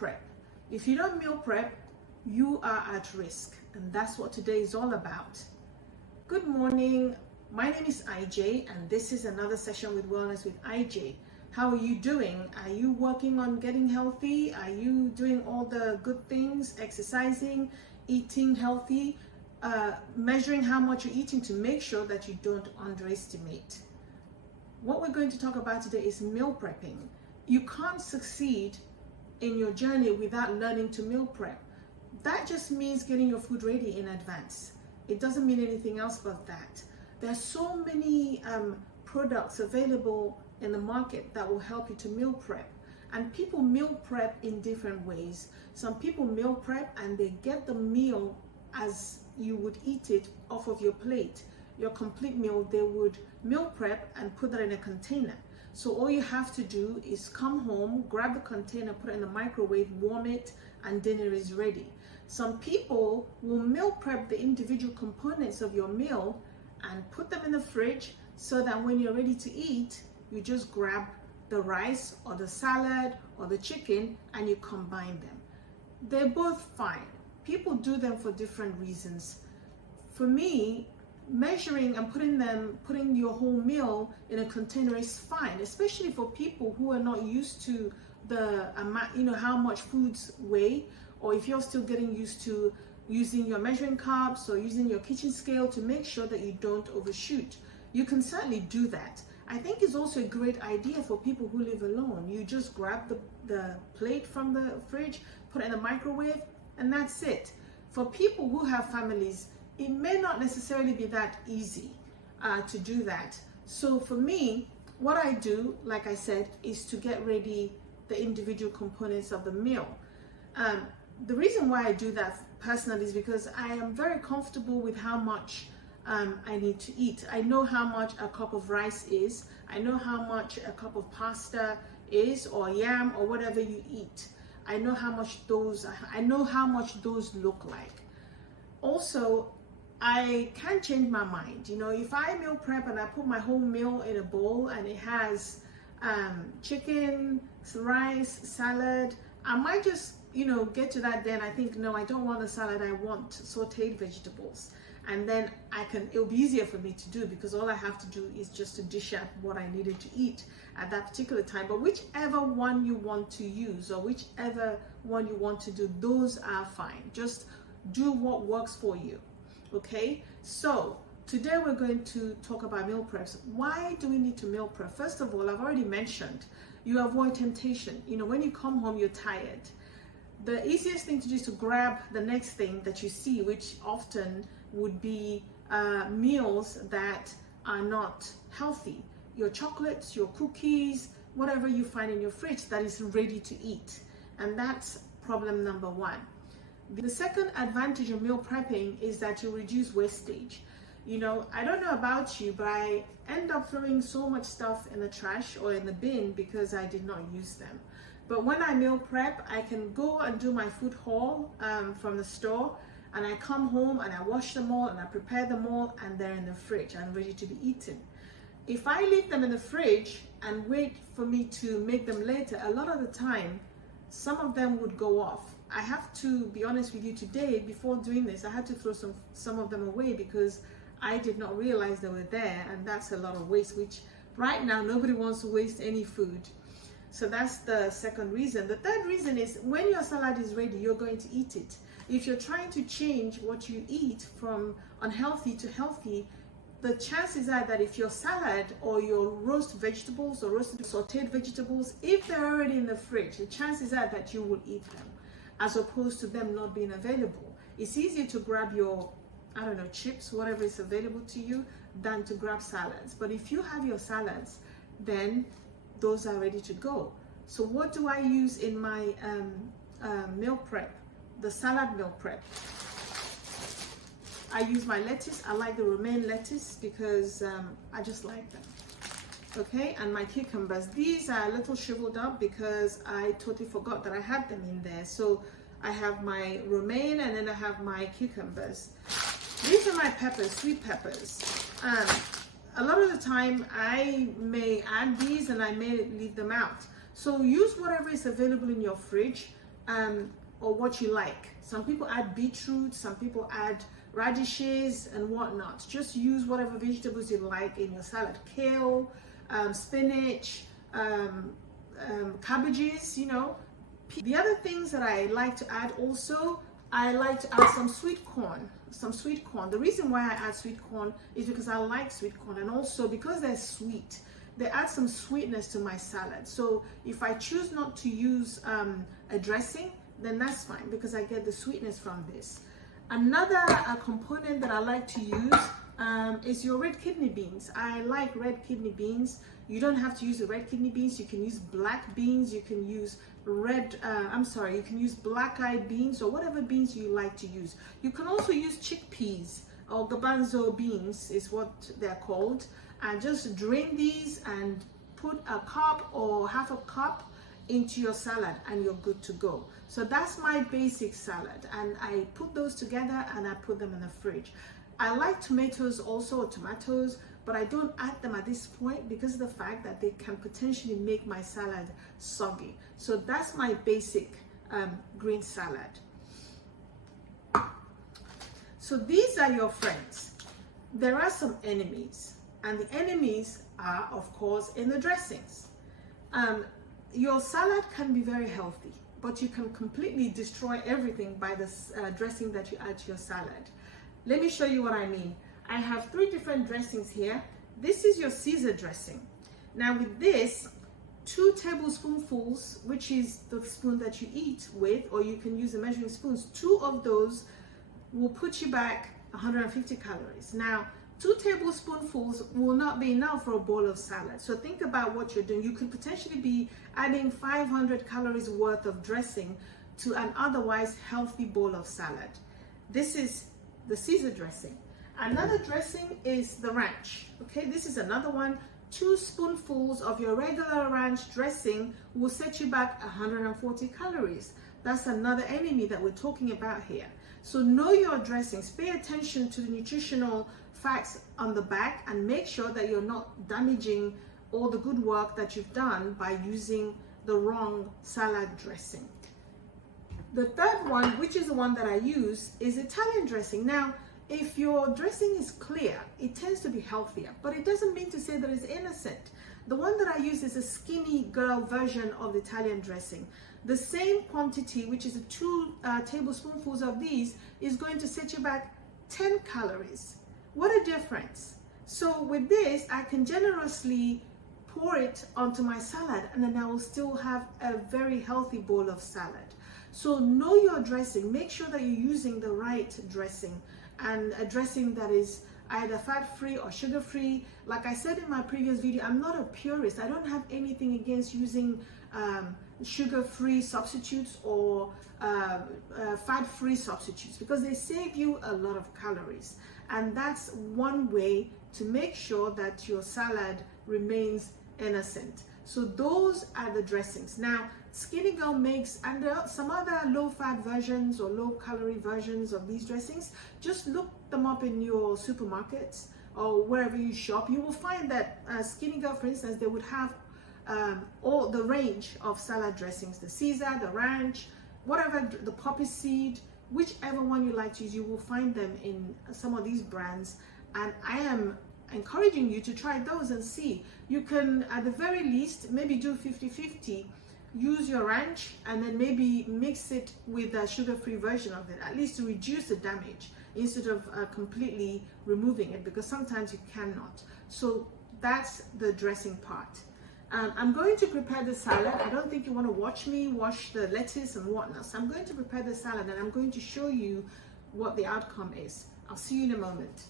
prep. If you don't meal prep, you are at risk, and that's what today is all about. Good morning, my name is IJ, and this is another session with Wellness with IJ. How are you doing? Are you working on getting healthy? Are you doing all the good things, exercising, eating healthy, measuring how much you're eating to make sure that you don't underestimate? What we're going to talk about today is meal prepping. You can't succeed in your journey without learning to meal prep. That just means getting your food ready in advance. It doesn't mean anything else but that. There are so many products available in the market that will help you to meal prep. And people meal prep in different ways. Some people meal prep and they get the meal as you would eat it off of your plate. Your complete meal, they would meal prep and put that in a container. So all you have to do is come home, grab the container, put it in the microwave, warm it, and dinner is ready. Some people will meal prep the individual components of your meal and put them in the fridge so that when you're ready to eat, you just grab the rice or the salad or the chicken and you combine them. They're both fine. People do them for different reasons. For me, measuring and putting your whole meal in a container is fine, especially for people who are not used to the amount, how much foods weigh, or if you're still getting used to using your measuring cups or using your kitchen scale to make sure that you don't overshoot. You can certainly do that. I think it's also a great idea for people who live alone. You just grab the plate from the fridge, put it in the microwave, and that's it. For people who have families, it may not necessarily be that easy to do that. So for me, what I do, like I said, is to get ready the individual components of the meal. The reason why I do that personally is because I am very comfortable with how much I need to eat. I know how much a cup of rice is. I know how much a cup of pasta is, or yam, or whatever you eat. I know how much those look like. Also, I can change my mind. If I meal prep and I put my whole meal in a bowl and it has chicken, rice, salad, I might just get to that then I think, no, I don't want a salad, I want sauteed vegetables. And then it'll be easier for me to do because all I have to do is just to dish up what I needed to eat at that particular time. But whichever one you want to use or whichever one you want to do, those are fine. Just do what works for you. Okay, so today we're going to talk about meal preps. Why do we need to meal prep? First of all, I've already mentioned, you avoid temptation. When you come home, you're tired. The easiest thing to do is to grab the next thing that you see, which often would be meals that are not healthy. Your chocolates, your cookies, whatever you find in your fridge that is ready to eat. And that's problem number one. The second advantage of meal prepping is that you reduce wastage. I don't know about you, but I end up throwing so much stuff in the trash or in the bin because I did not use them. But when I meal prep, I can go and do my food haul from the store, and I come home and I wash them all and I prepare them all, and they're in the fridge and ready to be eaten. If I leave them in the fridge and wait for me to make them later, a lot of the time, some of them would go off. I have to be honest with you today, before doing this, I had to throw some of them away because I did not realize they were there, and that's a lot of waste, which right now nobody wants to waste any food. So that's the second reason. The third reason is when your salad is ready, you're going to eat it. If you're trying to change what you eat from unhealthy to healthy, the chances are that if your salad or your roast vegetables or roasted sauteed vegetables, if they're already in the fridge, the chances are that you will eat them, as opposed to them not being available. It's easier to grab your, chips, whatever is available to you, than to grab salads. But if you have your salads, then those are ready to go. So what do I use in my meal prep? The salad meal prep. I use my lettuce. I like the romaine lettuce because I just like them. Okay, and my cucumbers. These are a little shriveled up because I totally forgot that I had them in there. So I have my romaine and then I have my cucumbers. These are my peppers, sweet peppers. A lot of the time I may add these and I may leave them out. So use whatever is available in your fridge or what you like. Some people add beetroot, some people add radishes and whatnot. Just use whatever vegetables you like in your salad. Kale, spinach, cabbages, you know. The other things that I like to add also, I like to add some sweet corn. The reason why I add sweet corn is because I like sweet corn, and also because they're sweet, they add some sweetness to my salad. So if I choose not to use a dressing, then that's fine, because I get the sweetness from this. Another component that I like to use is your red kidney beans. I like red kidney beans. You don't have to use the red kidney beans. You can use black beans. You can use you can use black-eyed beans, or whatever beans you like to use. You can also use chickpeas, or garbanzo beans is what they're called, and just drain these and put a cup or half a cup into your salad, and you're good to go. So that's my basic salad, and I put those together and I put them in the fridge. I like tomatoes also, or tomatoes, but I don't add them at this point because of the fact that they can potentially make my salad soggy. So that's my basic green salad. So these are your friends. There are some enemies, and the enemies are, of course, in the dressings. Your salad can be very healthy, but you can completely destroy everything by the dressing that you add to your salad. Let me show you what I mean. I have 3 different dressings here. This is your Caesar dressing. Now with this, 2 tablespoonfuls, which is the spoon that you eat with, or you can use the measuring spoons, 2 of those will put you back 150 calories. Now, 2 tablespoonfuls will not be enough for a bowl of salad. So think about what you're doing. You could potentially be adding 500 calories worth of dressing to an otherwise healthy bowl of salad. This is the Caesar dressing. Another dressing is the ranch. Okay, this is another one. 2 spoonfuls of your regular ranch dressing will set you back 140 calories. That's another enemy that we're talking about here. So know your dressings. Pay attention to the nutritional facts on the back, and make sure that you're not damaging all the good work that you've done by using the wrong salad dressing. The third one, which is the one that I use, is Italian dressing. Now, if your dressing is clear, it tends to be healthier, but it doesn't mean to say that it's innocent. The one that I use is a skinny girl version of the Italian dressing. The same quantity, which is 2 tablespoonfuls of these, is going to set you back 10 calories. What a difference. So with this, I can generously pour it onto my salad, and then I will still have a very healthy bowl of salad. So know your dressing. Make sure that you're using the right dressing, and a dressing that is either fat-free or sugar-free. Like I said in my previous video, I'm not a purist. I don't have anything against using sugar-free substitutes or fat-free substitutes, because they save you a lot of calories. And that's one way to make sure that your salad remains innocent. So those are the dressings. Now, Skinny Girl makes, and there are some other low-fat versions or low-calorie versions of these dressings. Just look them up in your supermarkets or wherever you shop. You will find that Skinny Girl, for instance, they would have all the range of salad dressings: the Caesar, the ranch, whatever, the poppy seed, whichever one you like to use. You will find them in some of these brands, and I am encouraging you to try those and see. You can, at the very least, maybe do 50-50. Use your ranch and then maybe mix it with a sugar-free version of it, at least to reduce the damage, instead of completely removing it, because sometimes you cannot. So that's the dressing part. I'm going to prepare the salad. I don't think you want to watch me wash the lettuce and whatnot. So I'm going to prepare the salad, and I'm going to show you what the outcome is. I'll see you in a moment.